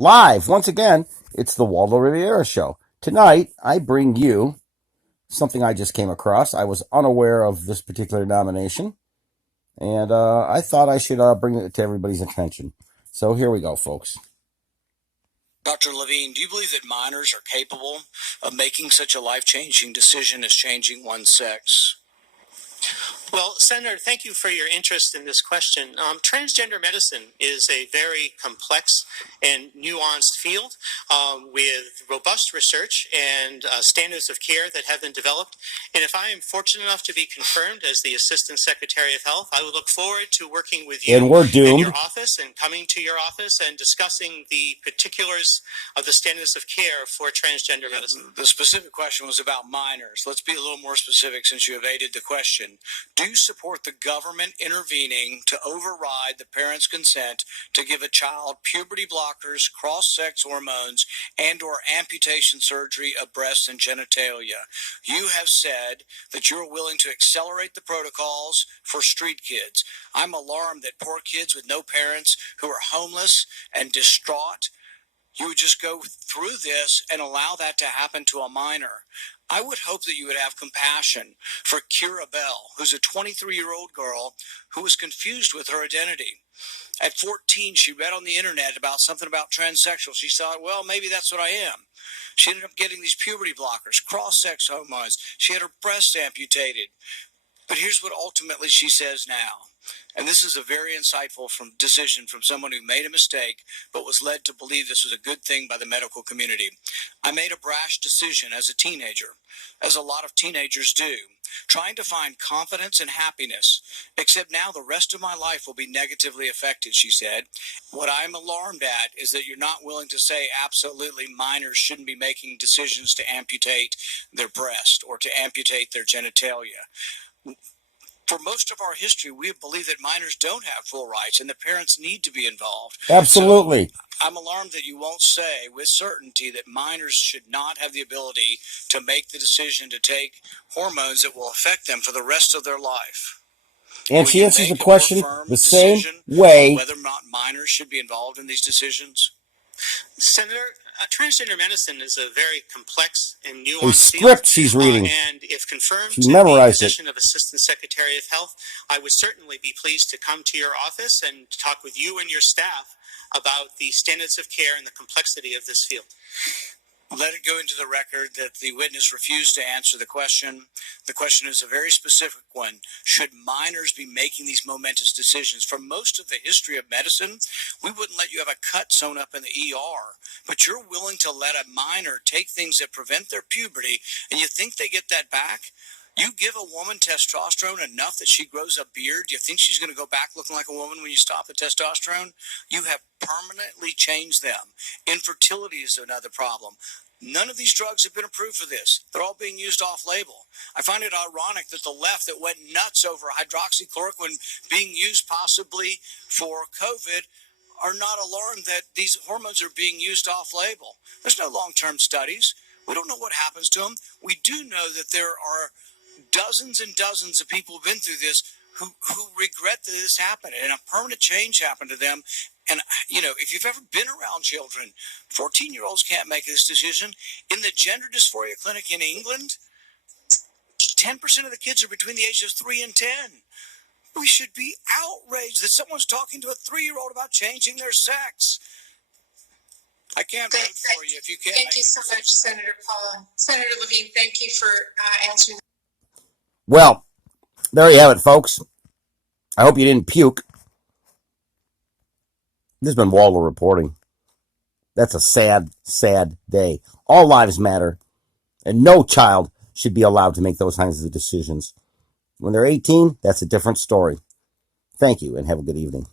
Live, once again, it's the Waldo Riviera Show. Tonight, I bring you something I just came across. I was unaware of this particular nomination, and I thought I should bring it to everybody's attention. So here we go, folks. Dr. Levine, do you believe that minors are capable of making such a life-changing decision as changing one's sex? Well, Senator, thank you for your interest in this question. Transgender medicine is a very complex and nuanced field with robust research and standards of care that have been developed. And if I am fortunate enough to be confirmed as the Assistant Secretary of Health, I would look forward to working with you And we're doomed. in your office and coming to your office and discussing the particulars of the standards of care for transgender medicine. The specific question was about minors. Let's be a little more specific since you evaded the question. Do you support the government intervening to override the parent's consent to give a child puberty blockers, cross-sex hormones, and or amputation surgery of breasts and genitalia? You have said that you're willing to accelerate the protocols for street kids. I'm alarmed that poor kids with no parents who are homeless and distraught, you would just go through this and allow that to happen to a minor. I would hope that you would have compassion for Kira Bell, who's a 23-year-old girl who was confused with her identity. At 14, she read on the internet about something about transsexual. She thought, well, maybe that's what I am. She ended up getting these puberty blockers, cross-sex hormones. She had her breasts amputated. But here's what ultimately she says now. And this is a very insightful decision from someone who made a mistake but was led to believe this was a good thing by the medical community. I made a brash decision as a teenager, as a lot of teenagers do, trying to find confidence and happiness, except now the rest of my life will be negatively affected, she said. What I'm alarmed at is that you're not willing to say absolutely minors shouldn't be making decisions to amputate their breast or to amputate their genitalia. For most of our history, we have believed that minors don't have full rights and the parents need to be involved. Absolutely. So I'm alarmed that you won't say with certainty that minors should not have the ability to make the decision to take hormones that will affect them for the rest of their life. And she answers the question the same way. Whether or not minors should be involved in these decisions? Senator, transgender medicine is a very complex and nuanced A script she's reading. And if confirmed She to memorized the position of Assistant Secretary of Health, I would certainly be pleased to come to your office and talk with you and your staff about the standards of care and the complexity of this field. Let it go into the record that the witness refused to answer the question. The question is a very specific one. Should minors be making these momentous decisions? For most of the history of medicine, we wouldn't let you have a cut sewn up in the ER, but you're willing to let a minor take things that prevent their puberty, and you think they get that back? You give a woman testosterone enough that she grows a beard, do you think she's going to go back looking like a woman when you stop the testosterone? You have permanently changed them. Infertility is another problem. None of these drugs have been approved for this. They're all being used off-label. I find it ironic that the left that went nuts over hydroxychloroquine being used possibly for COVID are not alarmed that these hormones are being used off-label. There's no long-term studies. We don't know what happens to them. We do know that there are dozens and dozens of people who've been through this who regret that this happened and a permanent change happened to them. And, you know, if you've ever been around children, 14-year-olds can't make this decision. In the gender dysphoria clinic in England, 10% of the kids are between the ages of 3 and 10. We should be outraged that someone's talking to a 3-year-old about changing their sex. I can't vote for you if you can't. Thank you so much, Senator Paula. Senator Levine, thank you for answering. Well, there you have it, folks. I hope you didn't puke. This has been Waldo reporting. That's a sad, sad day. All lives matter, and no child should be allowed to make those kinds of decisions. When they're 18, that's a different story. Thank you, and have a good evening.